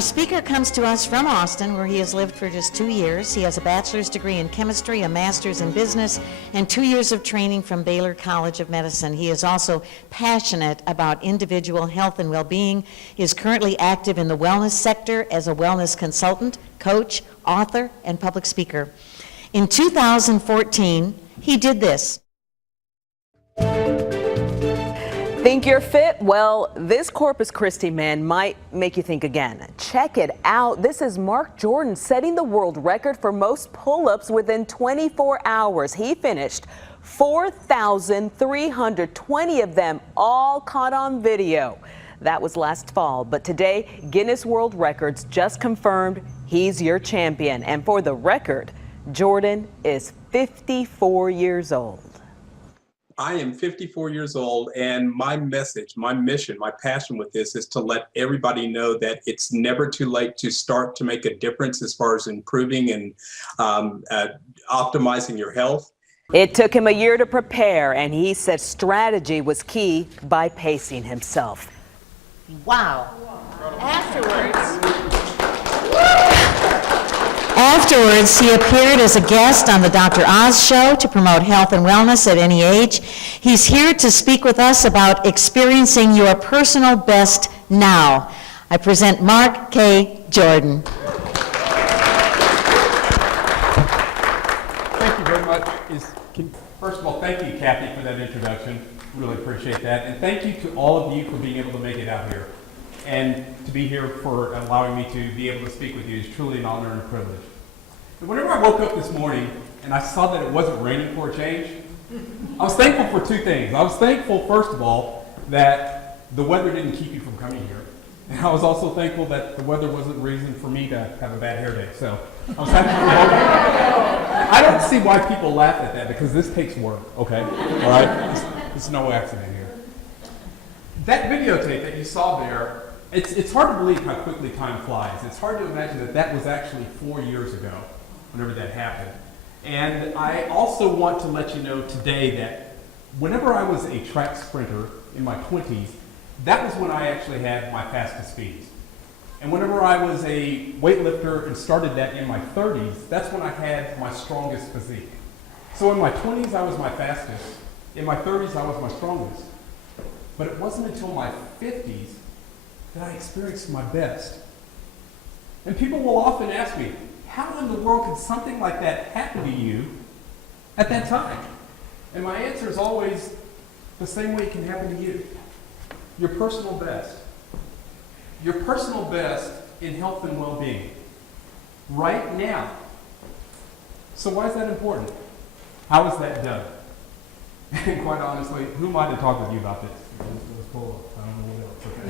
Our speaker comes to us from Austin, where he has lived for just 2 years. He has a bachelor's degree in chemistry, a master's in business, and 2 years of training from Baylor College of Medicine. He is also passionate about individual health and well-being. He is currently active in the wellness sector as a wellness consultant, coach, author, and public speaker. In 2014, he did this. Think you're fit? Well, this Corpus Christi man might make you think again. Check it out. This is Mark Jordan setting the world record for most pull-ups within 24 hours. He finished 4,320 of them, all caught on video. That was last fall, but today Guinness World Records just confirmed he's your champion. And for the record, Jordan is 54 years old. I am 54 years old, and my message, my mission, my passion with this is to let everybody know that it's never too late to start to make a difference as far as improving and optimizing your health. It took him a year to prepare, and he said strategy was key by pacing himself. Wow. Afterwards, he appeared as a guest on the Dr. Oz show to promote health and wellness at any age. He's here to speak with us about experiencing your personal best now. I present Mark K. Jordan. Thank you very much. First of all, thank you, Kathy, for that introduction. Really appreciate that. And thank you to all of you for being able to make it out here. And to be here for allowing me to be able to speak with you is truly an honor and a privilege. And whenever I woke up this morning and I saw that it wasn't raining for a change, I was thankful for two things. I was thankful, first of all, that the weather didn't keep you from coming here. And I was also thankful that the weather wasn't a reason for me to have a bad hair day. So I was happy for both. I don't see why people laugh at that, because this takes work, okay? All right? It's no accident here. That videotape that you saw there, it's hard to believe how quickly time flies. It's hard to imagine that that was actually 4 years ago, whenever that happened. And I also want to let you know today that whenever I was a track sprinter in my 20s, that was when I actually had my fastest speeds. And whenever I was a weightlifter and started that in my 30s, that's when I had my strongest physique. So in my 20s, I was my fastest. In my 30s, I was my strongest. But it wasn't until my 50s that I experienced my best. And people will often ask me, how in the world could something like that happen to you at that time? And my answer is always the same way it can happen to you. Your personal best. Your personal best in health and well-being. Right now. So why is that important? How is that done? And quite honestly, who am I to talk with you about this? I don't know what else. Okay.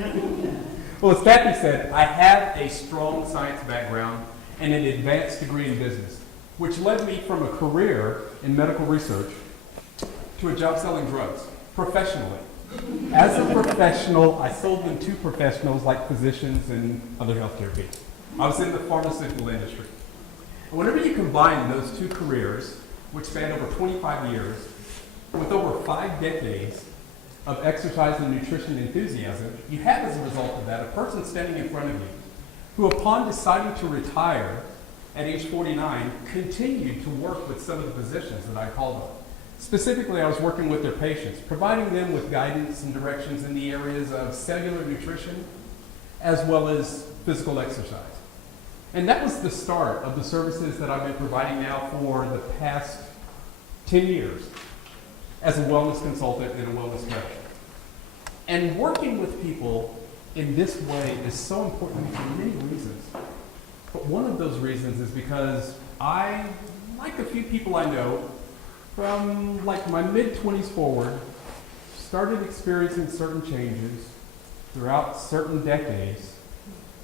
Well, as Kathy said, I have a strong science background and an advanced degree in business, which led me from a career in medical research to a job selling drugs, professionally. As a professional, I sold them to professionals like physicians and other healthcare people. I was in the pharmaceutical industry. And whenever you combine those two careers, which spanned over 25 years, with over 5 decades of exercise and nutrition enthusiasm, you have as a result of that a person standing in front of you who, upon deciding to retire at age 49, continued to work with some of the physicians that I called on. Specifically, I was working with their patients, providing them with guidance and directions in the areas of cellular nutrition as well as physical exercise. And that was the start of the services that I've been providing now for the past 10 years as a wellness consultant and a wellness coach. And working with people in this way is so important for many reasons. But one of those reasons is because I, like a few people I know, from like my mid-20s forward, started experiencing certain changes throughout certain decades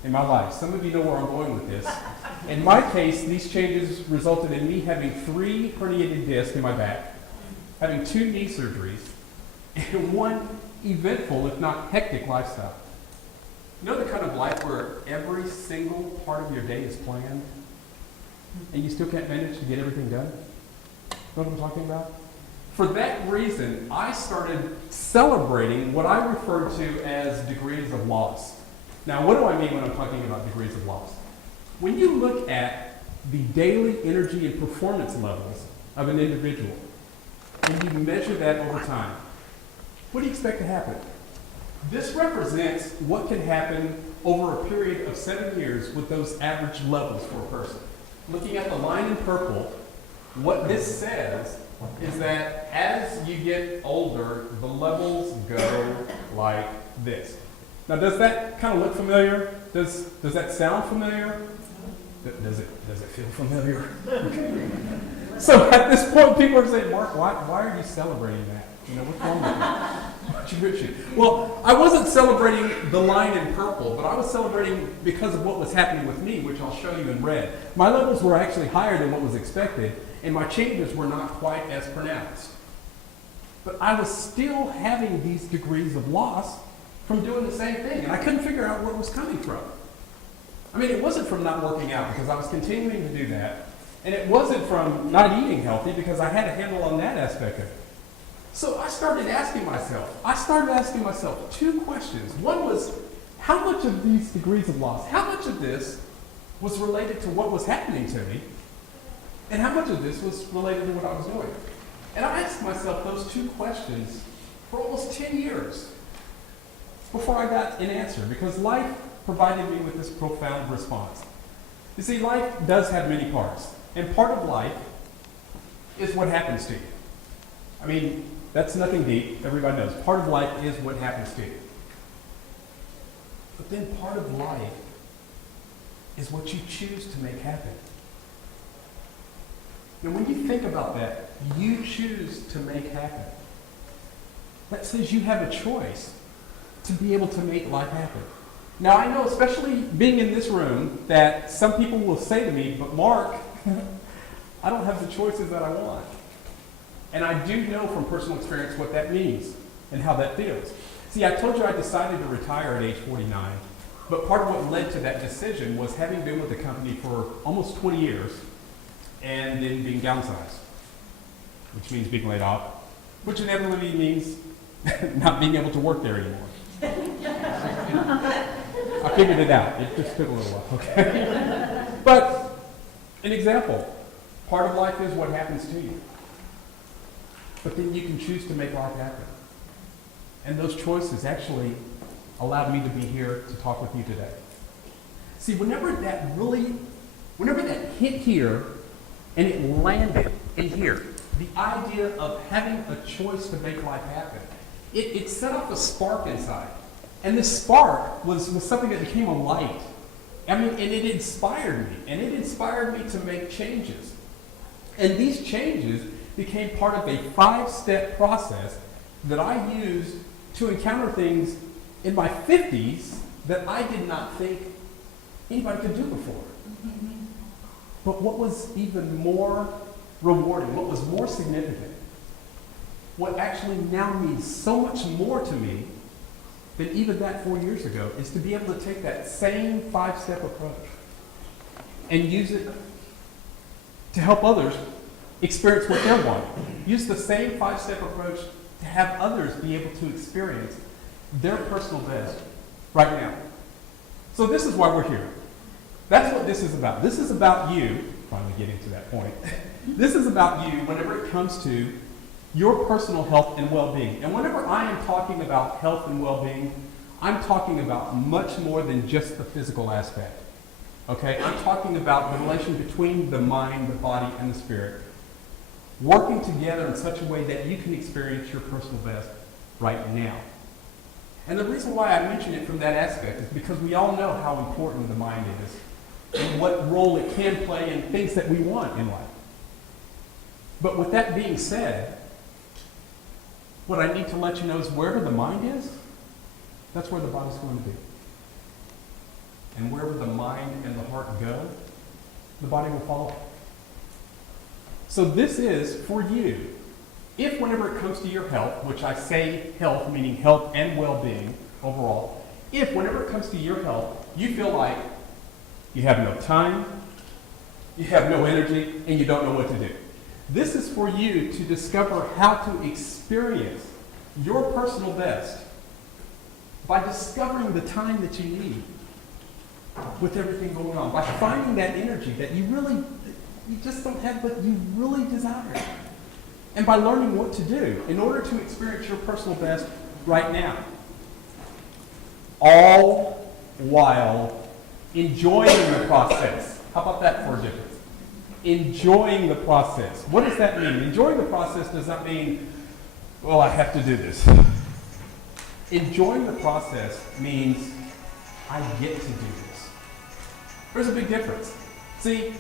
in my life. Some of you know where I'm going with this. In my case, these changes resulted in me having 3 herniated discs in my back, having 2 knee surgeries, and one eventful, if not hectic, lifestyle. You know the kind of life where every single part of your day is planned, and you still can't manage to get everything done? You know what I'm talking about? For that reason, I started celebrating what I refer to as degrees of loss. Now, what do I mean when I'm talking about degrees of loss? When you look at the daily energy and performance levels of an individual, and you measure that over time, what do you expect to happen? This represents what can happen over a period of 7 years with those average levels for a person. Looking at the line in purple, what this says is that as you get older, the levels go like this. Now, does that kind of look familiar? Does that sound familiar? Does it feel familiar? So at this point, people are saying, Mark, why are you celebrating that? You know, what's wrong with you? What's your issue? Well, I wasn't celebrating the line in purple, but I was celebrating because of what was happening with me, which I'll show you in red. My levels were actually higher than what was expected, and my changes were not quite as pronounced. But I was still having these degrees of loss from doing the same thing, and I couldn't figure out where it was coming from. I mean, it wasn't from not working out, because I was continuing to do that, and it wasn't from not eating healthy, because I had a handle on that aspect of it. So I started asking myself two questions. One was, how much of these degrees of loss, how much of this was related to what was happening to me, and how much of this was related to what I was doing? And I asked myself those two questions for almost 10 years before I got an answer, because life provided me with this profound response. You see, life does have many parts, and part of life is what happens to you. I mean, that's nothing deep, everybody knows. Part of life is what happens to you. But then part of life is what you choose to make happen. Now, when you think about that, you choose to make happen. That says you have a choice to be able to make life happen. Now, I know, especially being in this room, that some people will say to me, but Mark, I don't have the choices that I want. And I do know from personal experience what that means and how that feels. See, I told you I decided to retire at age 49, but part of what led to that decision was having been with the company for almost 20 years and then being downsized, which means being laid off, which inevitably means not being able to work there anymore. I figured it out. It just took a little while, okay? But an example, part of life is what happens to you. But then you can choose to make life happen. And those choices actually allowed me to be here to talk with you today. See, whenever that hit here and it landed in here, the idea of having a choice to make life happen, it set off a spark inside. And this spark was something that became a light. I mean, and it inspired me. And it inspired me to make changes. And these changes became part of a 5-step process that I used to encounter things in my 50s that I did not think anybody could do before. But what was even more rewarding, what was more significant, what actually now means so much more to me than even that 4 years ago, is to be able to take that same 5-step approach and use it to help others experience what they're wanting. Use the same 5-step approach to have others be able to experience their personal best right now. So this is why we're here. That's what this is about. This is about you, finally getting to that point. This is about you whenever it comes to your personal health and well-being. And whenever I am talking about health and well-being, I'm talking about much more than just the physical aspect. Okay? I'm talking about the relation between the mind, the body, and the spirit, working together in such a way that you can experience your personal best right now. And the reason why I mention it from that aspect is because we all know how important the mind is and what role it can play in things that we want in life. But with that being said, what I need to let you know is wherever the mind is, that's where the body's going to be. And wherever the mind and the heart go, the body will follow. So this is for you. If whenever it comes to your health, which I say health, meaning health and well-being overall, if whenever it comes to your health, you feel like you have no time, you have no energy, and you don't know what to do, this is for you to discover how to experience your personal best by discovering the time that you need with everything going on, by finding that energy that you just don't have, but you really desire. And by learning what to do in order to experience your personal best right now. All while enjoying the process. How about that for a difference? Enjoying the process. What does that mean? Enjoying the process does not mean, well, I have to do this. Enjoying the process means I get to do this. There's a big difference. See,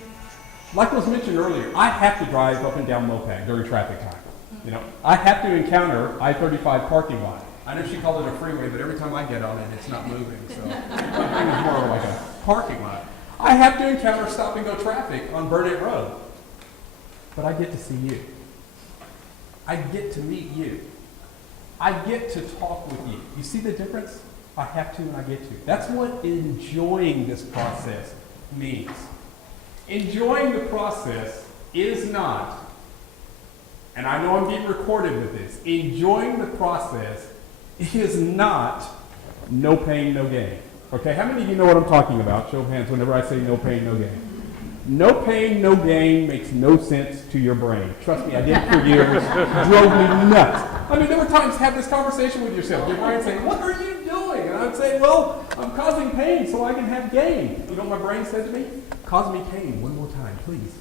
like was mentioned earlier, I have to drive up and down Mopac during traffic time. You know, I have to encounter I-35 parking lot. I know she called it a freeway, but every time I get on it, it's not moving. So I think it's more like a parking lot. I have to encounter stop and go traffic on Burnett Road. But I get to see you. I get to meet you. I get to talk with you. You see the difference? I have to and I get to. That's what enjoying this process means. Enjoying the process is not, and I know I'm being recorded with this, enjoying the process is not no pain, no gain. Okay, how many of you know what I'm talking about? Show of hands whenever I say no pain, no gain. No pain, no gain makes no sense to your brain. Trust me, I did it for years. It drove me nuts. I mean, there were times have this conversation with yourself. Your brain saying, what are you doing? And I'd say, well, I'm causing pain so I can have gain. You know what my brain said to me? Cause me pain one more time, please.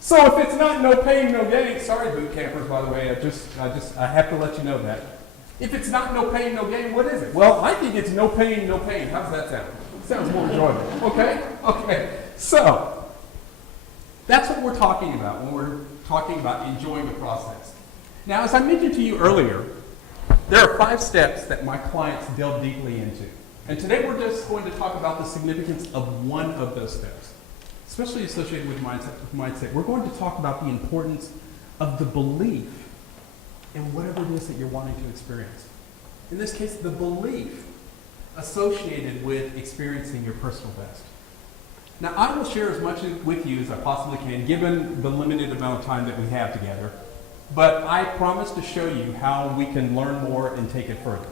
So if it's not no pain, no gain, sorry boot campers, by the way, I have to let you know that. If it's not no pain, no gain, what is it? Well, I think it's no pain, no pain. How does that sound? Sounds more enjoyable. Okay? Okay. So, that's what we're talking about when we're talking about enjoying the process. Now, as I mentioned to you earlier, there are 5 steps that my clients delve deeply into. And today we're just going to talk about the significance of one of those steps, especially associated with mindset. We're going to talk about the importance of the belief in whatever it is that you're wanting to experience. In this case, the belief associated with experiencing your personal best. Now, I will share as much with you as I possibly can, given the limited amount of time that we have together, but I promise to show you how we can learn more and take it further.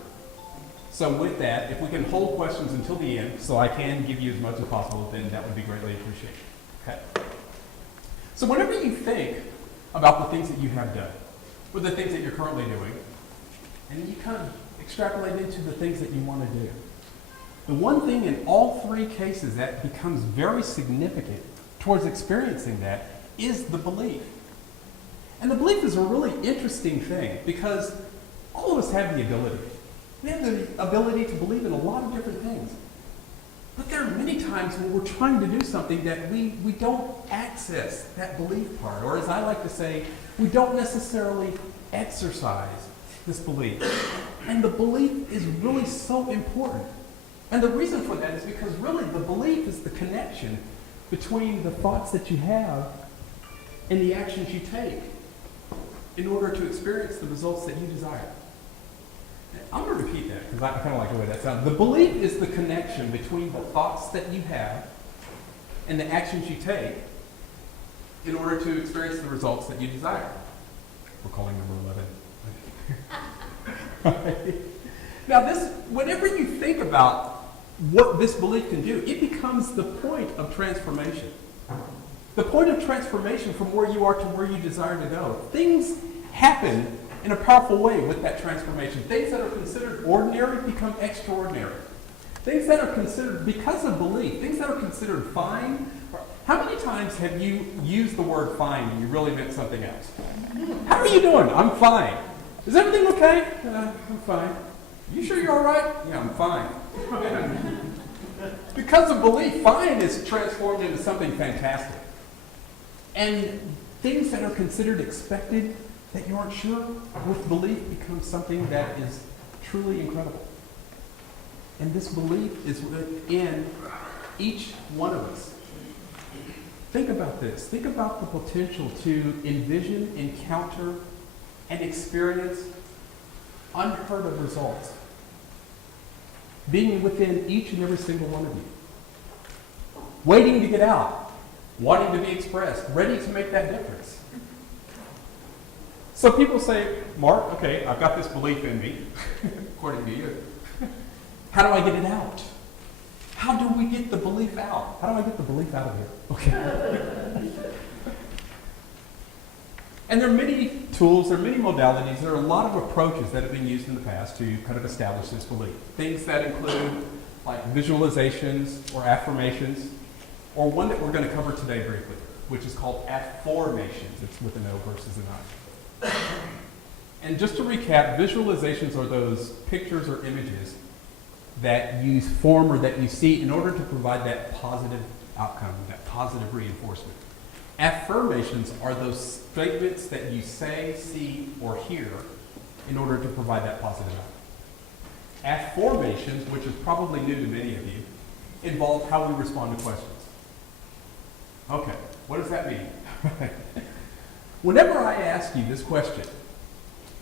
So with that, if we can hold questions until the end, so I can give you as much as possible, then that would be greatly appreciated. Okay? So whenever you think about the things that you have done, or the things that you're currently doing, and you kind of extrapolate into the things that you want to do, the one thing in all 3 cases that becomes very significant towards experiencing that is the belief. And the belief is a really interesting thing because all of us have the ability. We have the ability to believe in a lot of different things. But there are many times when we're trying to do something that we don't access that belief part, or as I like to say, we don't necessarily exercise this belief. And the belief is really so important. And the reason for that is because really the belief is the connection between the thoughts that you have and the actions you take in order to experience the results that you desire. I'm going to repeat that because I kind of like the way that sounds. The belief is the connection between the thoughts that you have and the actions you take in order to experience the results that you desire. We're calling number 11. Now, whenever you think about what this belief can do, it becomes the point of transformation. The point of transformation from where you are to where you desire to go. Things happen in a powerful way with that transformation. Things that are considered ordinary become extraordinary. Things that are considered, because of belief, things that are considered fine. How many times have you used the word fine and you really meant something else? How are you doing? I'm fine. Is everything okay? I'm fine. You sure you're all right? Yeah, I'm fine. Because of belief, fine is transformed into something fantastic. And things that are considered expected that you aren't sure, with belief becomes something that is truly incredible. And this belief is within each one of us. Think about this. Think about the potential to envision, encounter, and experience unheard of results being within each and every single one of you. Waiting to get out, wanting to be expressed, ready to make that difference. So people say, Mark, okay, I've got this belief in me, according to you. How do I get it out? How do we get the belief out? How do I get the belief out of here? Okay. And there are many tools, there are many modalities, there are a lot of approaches that have been used in the past to kind of establish this belief. Things that include like visualizations or affirmations, or one that we're going to cover today briefly, which is called affirmations. It's with an O versus an I. And just to recap, visualizations are those pictures or images that you form or that you see in order to provide that positive outcome, that positive reinforcement. Affirmations are those statements that you say, see, or hear in order to provide that positive outcome. Affirmations, which is probably new to many of you, involve how we respond to questions. Okay, what does that mean? Whenever I ask you this question,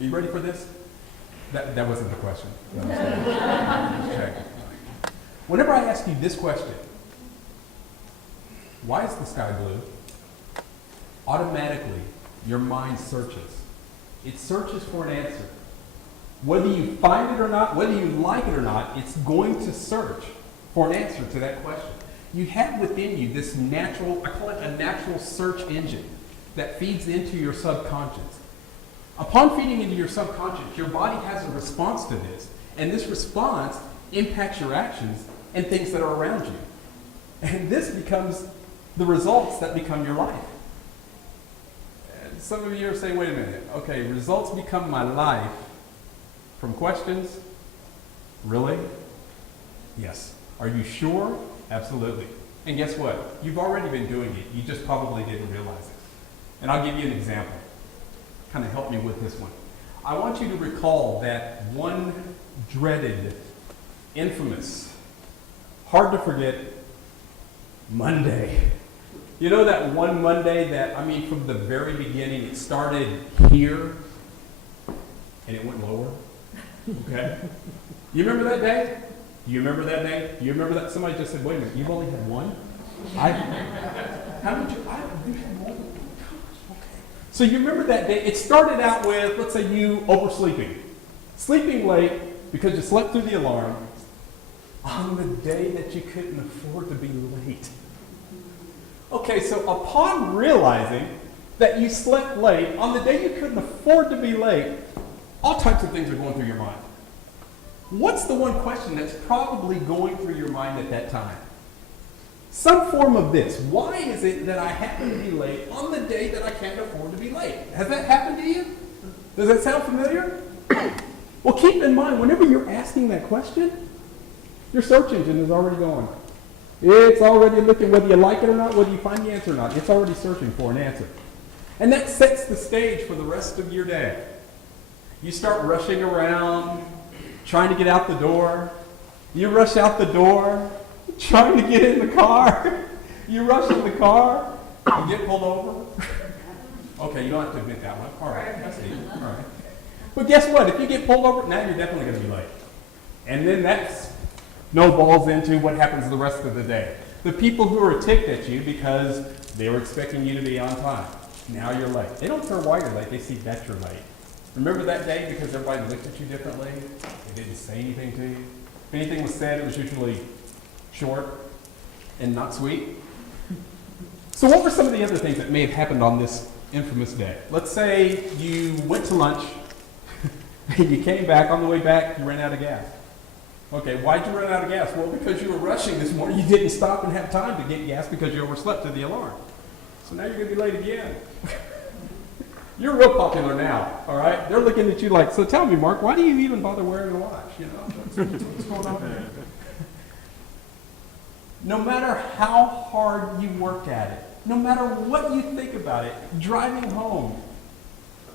are you ready for this? That wasn't the question. No, just checking. Whenever I ask you this question, why is the sky blue? Automatically, your mind searches. It searches for an answer. Whether you find it or not, whether you like it or not, it's going to search for an answer to that question. You have within you this natural, I call it a natural search engine that feeds into your subconscious. Upon feeding into your subconscious, your body has a response to this, and this response impacts your actions and things that are around you. And this becomes the results that become your life. And some of you are saying, wait a minute, okay, results become my life from questions? Really? Yes. Are you sure? Absolutely. And guess what? You've already been doing it. You just probably didn't realize it. And I'll give you an example. Kind of help me with this one. I want you to recall that one dreaded, infamous, hard to forget Monday. You know that one Monday that, I mean, from the very beginning, it started here and it went lower? Okay? You remember that day? You remember that day? You remember that? Somebody just said, wait a minute, you've only had one? How did you had more? So you remember that day? It started out with, let's say you oversleeping. Sleeping late because you slept through the alarm on the day that you couldn't afford to be late. Okay, so upon realizing that you slept late on the day you couldn't afford to be late, all types of things are going through your mind. What's the one question that's probably going through your mind at that time? Some form of this. Why is it that I happen to be late on the day that I can't afford to be late? Has that happened to you? Does that sound familiar? Well, keep in mind, whenever you're asking that question, your search engine is already going. It's already looking, whether you like it or not, whether you find the answer or not, it's already searching for an answer. And that sets the stage for the rest of your day. You start rushing around, trying to get out the door. You rush out the door, trying to get in the car. You rush in the car, you get pulled over. Okay, you don't have to admit that one. All right, I see. All right. But guess what? If you get pulled over, now you're definitely going to be late. And then that snowballs into what happens the rest of the day. The people who are ticked at you because they were expecting you to be on time. Now you're late. They don't care why you're late. They see that you're late. Remember that day because everybody looked at you differently? They didn't say anything to you? If anything was said, it was usually short and not sweet. So what were some of the other things that may have happened on this infamous day? Let's say you went to lunch, you came back, on the way back, you ran out of gas. Okay, why'd you run out of gas? Well, because you were rushing this morning. You didn't stop and have time to get gas because you overslept to the alarm. So now you're going to be late again. You're real popular now, all right? They're looking at you like, so tell me, Mark, why do you even bother wearing a watch? You know, what's going on there? No matter how hard you work at it, no matter what you think about it, driving home,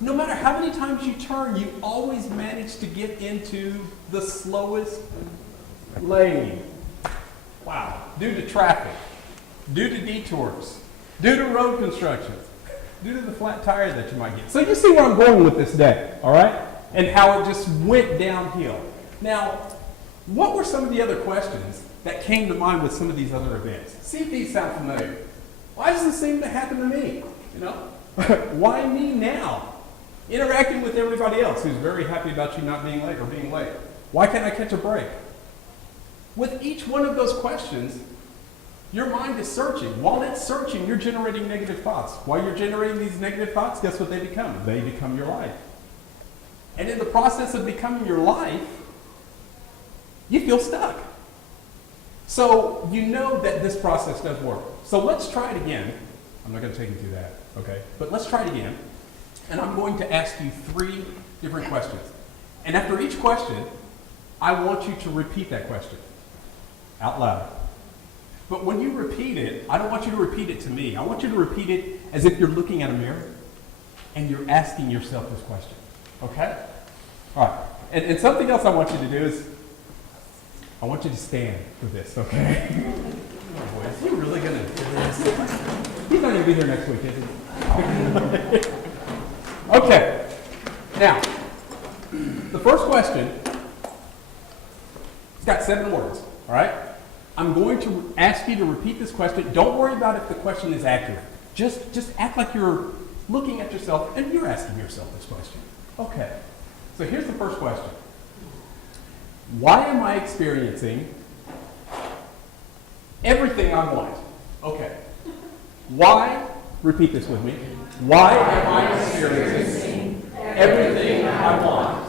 no matter how many times you turn, you always manage to get into the slowest lane. Wow. Due to traffic, due to detours, due to road construction, due to the flat tire that you might get. So you see where I'm going with this day, all right? And how it just went downhill. Now, what were some of the other questions that came to mind with some of these other events? See if these sound familiar. Why does this seem to happen to me? You know? Why me now? Interacting with everybody else who's very happy about you not being late or being late. Why can't I catch a break? With each one of those questions, your mind is searching. While it's searching, you're generating negative thoughts. While you're generating these negative thoughts, guess what they become? They become your life. And in the process of becoming your life, you feel stuck. So you know that this process does work. So let's try it again. I'm not going to take you through that, okay? But let's try it again. And I'm going to ask you 3 different questions. And after each question, I want you to repeat that question out loud. But when you repeat it, I don't want you to repeat it to me. I want you to repeat it as if you're looking at a mirror and you're asking yourself this question, okay? All right. And something else I want you to do is I want you to stand for this, okay? Oh boy, is he really going to do this? He's not going to be here next week, is he? Okay. Now, the first question, it's got 7 words, all right? I'm going to ask you to repeat this question. Don't worry about if the question is accurate. Just act like you're looking at yourself and you're asking yourself this question. Okay. So here's the first question. Why am I experiencing everything I want? Okay. Why, repeat this with me. Why am I experiencing everything I want?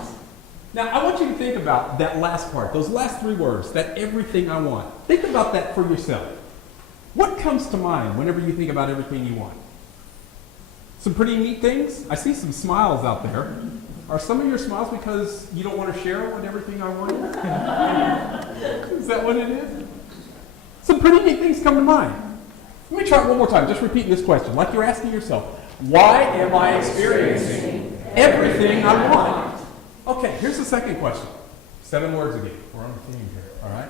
Now, I want you to think about that last part, those last 3 words, that everything I want. Think about that for yourself. What comes to mind whenever you think about everything you want? Some pretty neat things? I see some smiles out there. Are some of your smiles because you don't want to share what everything I want is? Is that what it is? Some pretty neat things come to mind. Let me try it one more time, just repeating this question, like you're asking yourself, why am I experiencing everything I want? Okay, here's the second question. 7 words again. We're on a theme here, all right?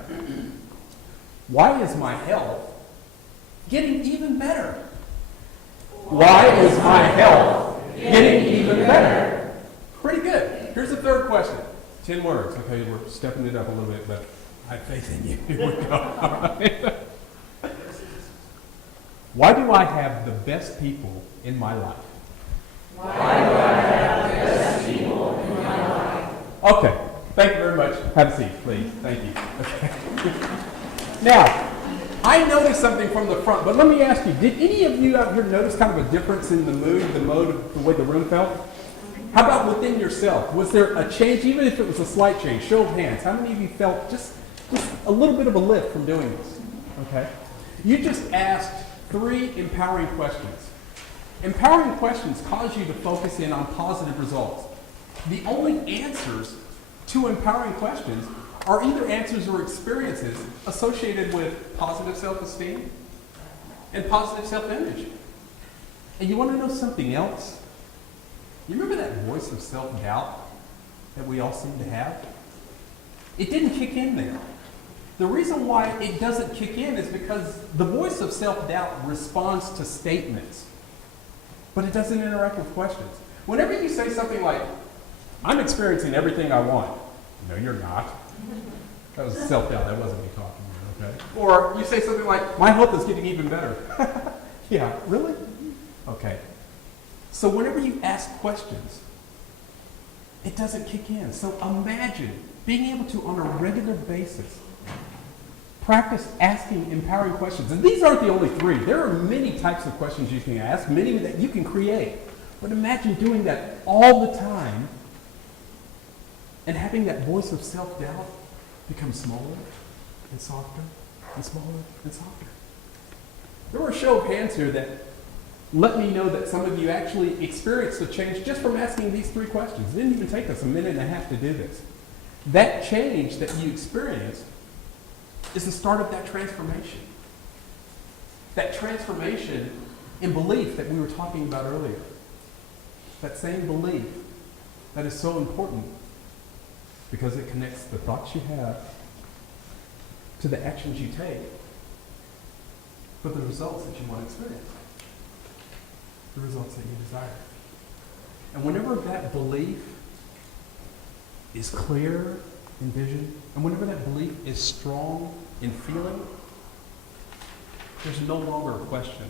Why is my health getting even better? Why is my health getting even better? Pretty good. Here's the third question. 10 words. Okay, we're stepping it up a little bit, but I have faith in you. Here we go. All right. Why do I have the best people in my life? Why do I have the best people in my life? Okay. Thank you very much. Have a seat, please. Thank you. Okay. Now, I noticed something from the front, but let me ask you, did any of you out here notice kind of a difference in the mood, the mode, the way the room felt? How about within yourself? Was there a change, even if it was a slight change? Show of hands. How many of you felt just a little bit of a lift from doing this? Okay. You just asked 3 empowering questions. Empowering questions cause you to focus in on positive results. The only answers to empowering questions are either answers or experiences associated with positive self-esteem and positive self-image. And you want to know something else? You remember that voice of self-doubt that we all seem to have? It didn't kick in there. The reason why it doesn't kick in is because the voice of self-doubt responds to statements, but it doesn't interact with questions. Whenever you say something like, I'm experiencing everything I want, no, you're not. That was self-doubt. That wasn't me talking, okay? Or you say something like, my health is getting even better. Yeah, really? Okay. So whenever you ask questions, it doesn't kick in. So imagine being able to, on a regular basis, practice asking empowering questions. And these aren't the only 3. There are many types of questions you can ask, many that you can create. But imagine doing that all the time and having that voice of self-doubt become smaller and softer and smaller and softer. There were a show of hands here that let me know that some of you actually experienced a change just from asking these 3 questions. It didn't even take us a minute and a half to do this. That change that you experienced is the start of that transformation. That transformation in belief that we were talking about earlier. That same belief that is so important because it connects the thoughts you have to the actions you take for the results that you want to experience. The results that you desire. And whenever that belief is clear in vision, and whenever that belief is strong in feeling, there's no longer a question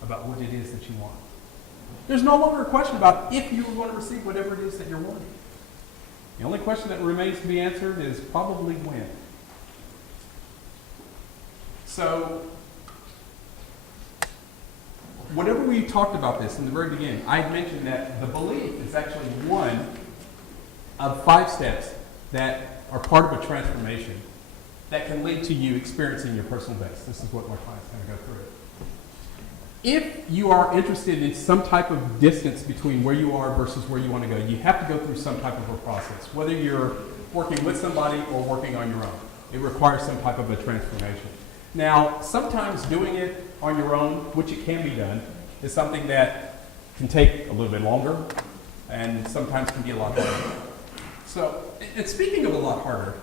about what it is that you want. There's no longer a question about if you are going to receive whatever it is that you're wanting. The only question that remains to be answered is probably when. So, whenever we talked about this in the very beginning, I had mentioned that the belief is actually one of 5 steps that are part of a transformation that can lead to you experiencing your personal best. This is what my client's going to go through. If you are interested in some type of distance between where you are versus where you want to go, you have to go through some type of a process. Whether you're working with somebody or working on your own, it requires some type of a transformation. Now, sometimes doing it on your own, which it can be done, is something that can take a little bit longer and sometimes can be a lot harder. So, and speaking of a lot harder,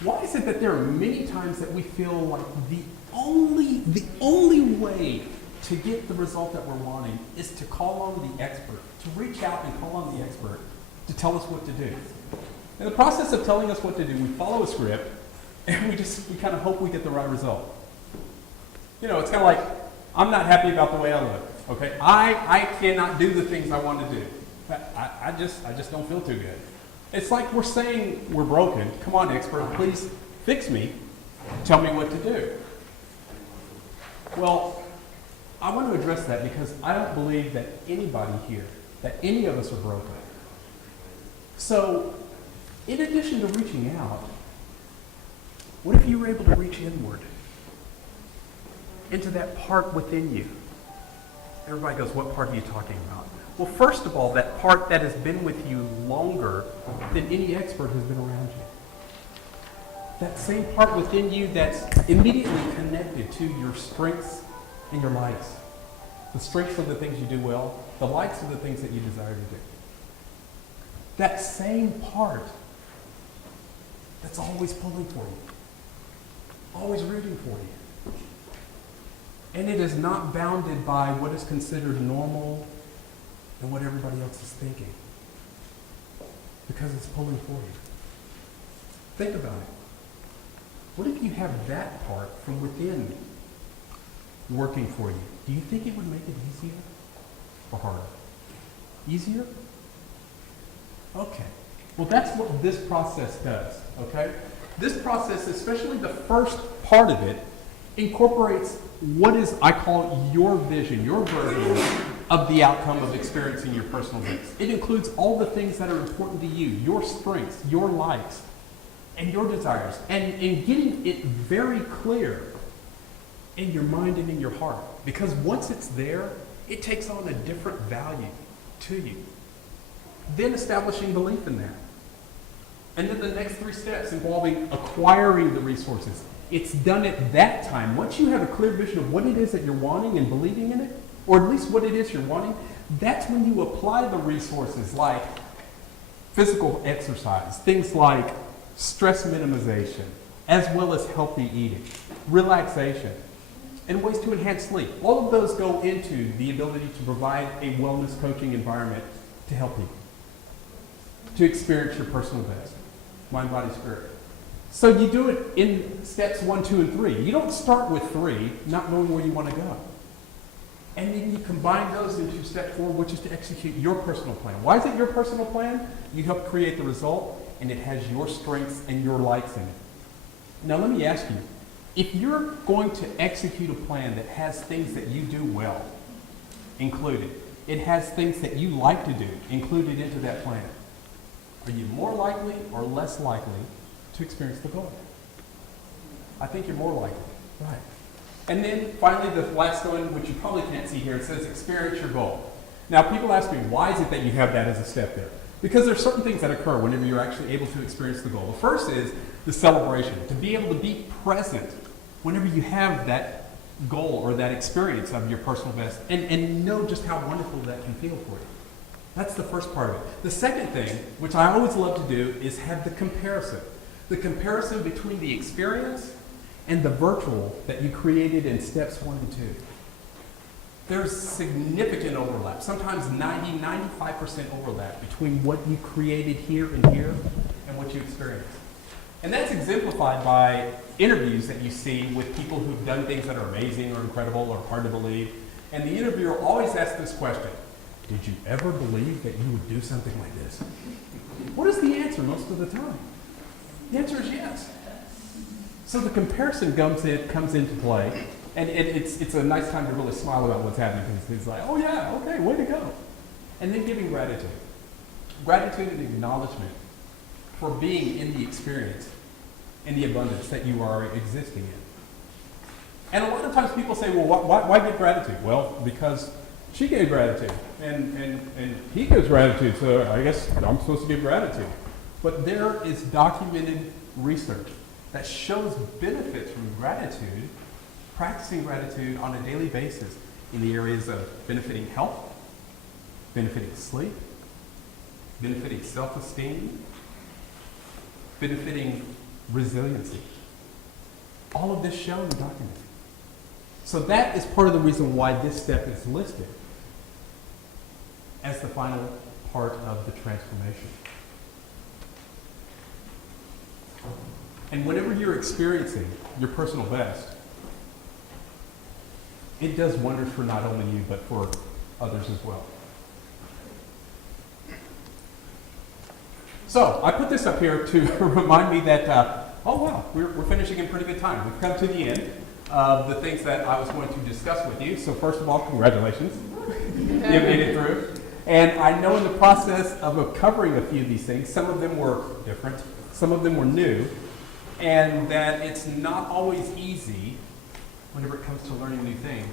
why is it that there are many times that we feel like the only way to get the result that we're wanting is to call on the expert, to reach out and call on the expert to tell us what to do? In the process of telling us what to do, we follow a script and we kind of hope we get the right result. You know, it's kind of like, I'm not happy about the way I look, okay? I cannot do the things I want to do. I just don't feel too good. It's like we're saying we're broken. Come on, expert, please fix me. Tell me what to do. Well, I want to address that because I don't believe that anybody here, that any of us are broken. So, in addition to reaching out, what if you were able to reach inward into that part within you? Everybody goes, what part are you talking about? Well, first of all, that part that has been with you longer than any expert has been around you. That same part within you that's immediately connected to your strengths and your likes. The strengths of the things you do well, the likes of the things that you desire to do. That same part that's always pulling for you, always rooting for you. And it is not bounded by what is considered normal and what everybody else is thinking, because it's pulling for you. Think about it. What if you have that part from within working for you? Do you think it would make it easier or harder? Easier? Okay. Well, that's what this process does, okay? This process, especially the first part of it, incorporates what is, I call, your vision, your version of the outcome of experiencing your personal best. It includes all the things that are important to you, your strengths, your likes, and your desires, and in getting it very clear in your mind and in your heart. Because once it's there, it takes on a different value to you. Then establishing belief in that. And then the next 3 steps involving acquiring the resources. It's done at that time. Once you have a clear vision of what it is that you're wanting and believing in it, or at least what it is you're wanting, that's when you apply the resources like physical exercise, things like stress minimization, as well as healthy eating, relaxation, and ways to enhance sleep. All of those go into the ability to provide a wellness coaching environment to help you to experience your personal best, mind, body, spirit. So you do it in steps 1, 2, and 3. You don't start with 3, not knowing where you want to go. And then you combine those into step 4, which is to execute your personal plan. Why is it your personal plan? You help create the result, and it has your strengths and your likes in it. Now let me ask you, if you're going to execute a plan that has things that you do well included, it has things that you like to do included into that plan, are you more likely or less likely to experience the goal? I think you're more likely, right? And then finally, the last one, which you probably can't see here, it says experience your goal. Now people ask me, why is it that you have that as a step there? Because there's certain things that occur whenever you're actually able to experience the goal. The first is the celebration, to be able to be present whenever you have that goal or that experience of your personal best and know just how wonderful that can feel for you. That's the first part of it. The second thing, which I always love to do, is have the comparison. The comparison between the experience and the virtual that you created in steps 1 and 2. There's significant overlap, sometimes 90-95% overlap between what you created here and what you experienced. And that's exemplified by interviews that you see with people who've done things that are amazing or incredible or hard to believe. And the interviewer always asks this question: did you ever believe that you would do something like this? What is the answer most of the time? The answer is yes. So the comparison comes into play, and it's a nice time to really smile about what's happening, because it's like, oh yeah, okay, way to go. And then giving gratitude. Gratitude and acknowledgement for being in the experience, in the abundance that you are existing in. And a lot of times people say, well, why give gratitude? Well, because she gave gratitude, and he gives gratitude, so I guess I'm supposed to give gratitude. But there is documented research that shows benefits from gratitude, practicing gratitude on a daily basis in the areas of benefiting health, benefiting sleep, benefiting self-esteem, benefiting resiliency. All of this shown and documented. So that is part of the reason why this step is listed as the final part of the transformation. And whenever you're experiencing your personal best, it does wonders for not only you, but for others as well. So I put this up here to remind me that, oh wow, we're finishing in pretty good time. We've come to the end of the things that I was going to discuss with you. So first of all, congratulations. You made it through. And I know in the process of covering a few of these things, some of them were different, some of them were new, and that it's not always easy whenever it comes to learning new things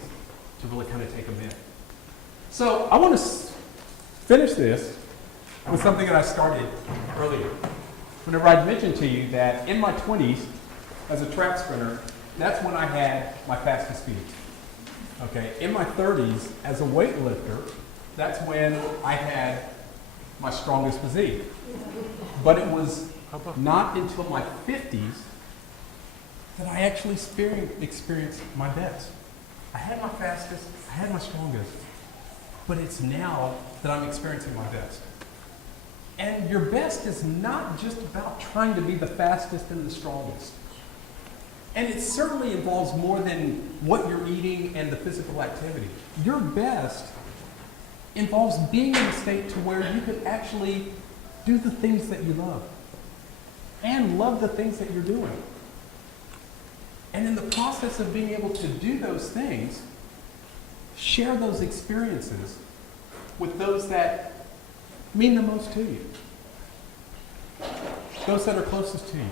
to really kind of take them in. So I want to finish this with something that I started earlier. Whenever I mentioned to you that in my 20s, as a track sprinter, that's when I had my fastest speeds. Okay, in my 30s, as a weightlifter, that's when I had my strongest physique. But it was not until my 50s that I actually experienced my best. I had my fastest, I had my strongest, but it's now that I'm experiencing my best. And your best is not just about trying to be the fastest and the strongest. And it certainly involves more than what you're eating and the physical activity. Your best involves being in a state to where you can actually do the things that you love and love the things that you're doing. And in the process of being able to do those things, share those experiences with those that mean the most to you. Those that are closest to you.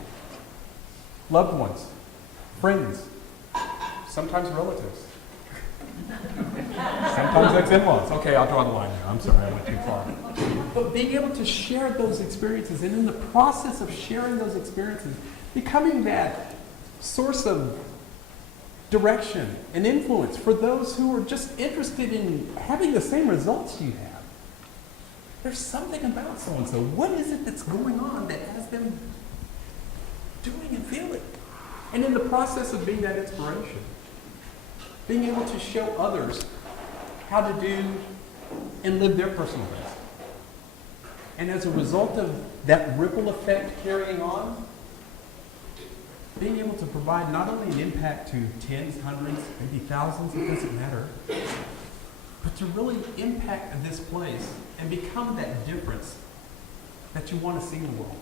Loved ones, friends, sometimes relatives. Sometimes ex-in-laws. Okay, I'll draw the line there. I'm sorry, I went too far. But being able to share those experiences, and in the process of sharing those experiences, becoming that source of direction and influence for those who are just interested in having the same results you have. There's something about so-and-so. What is it that's going on that has them doing and feeling? And in the process of being that inspiration, being able to show others how to do and live their personal best. And as a result of that ripple effect carrying on, being able to provide not only an impact to tens, hundreds, maybe thousands, it doesn't matter, but to really impact this place and become that difference that you want to see in the world.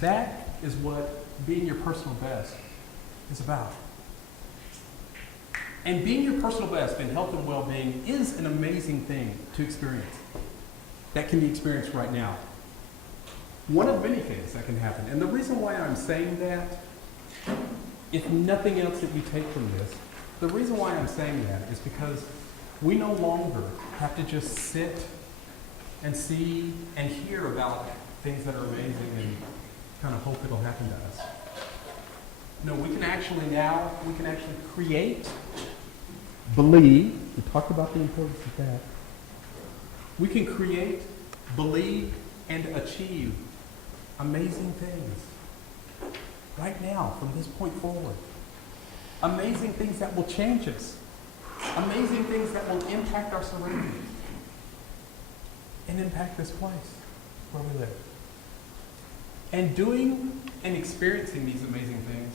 That is what being your personal best is about. And being your personal best in health and well-being is an amazing thing to experience that can be experienced right now. One of many things that can happen. And the reason why I'm saying that, if nothing else that you take from this, the reason why I'm saying that is because we no longer have to just sit and see and hear about things that are amazing and kind of hope it'll happen to us. No, we can actually create, believe, we talked about the importance of that. We can create, believe, and achieve amazing things right now from this point forward. Amazing things that will change us. Amazing things that will impact our surroundings and impact this place where we live. And doing and experiencing these amazing things,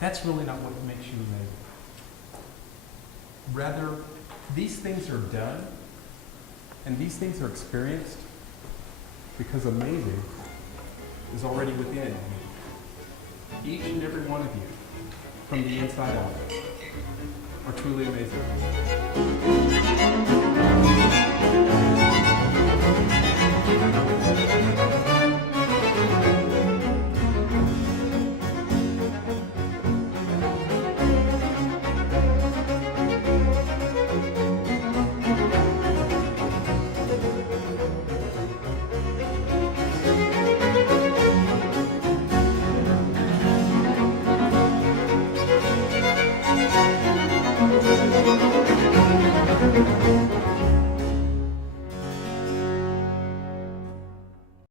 that's really not what makes you amazing. Rather, these things are done and these things are experienced because amazing is already within you. each and every one of you, from the inside out, are truly amazing.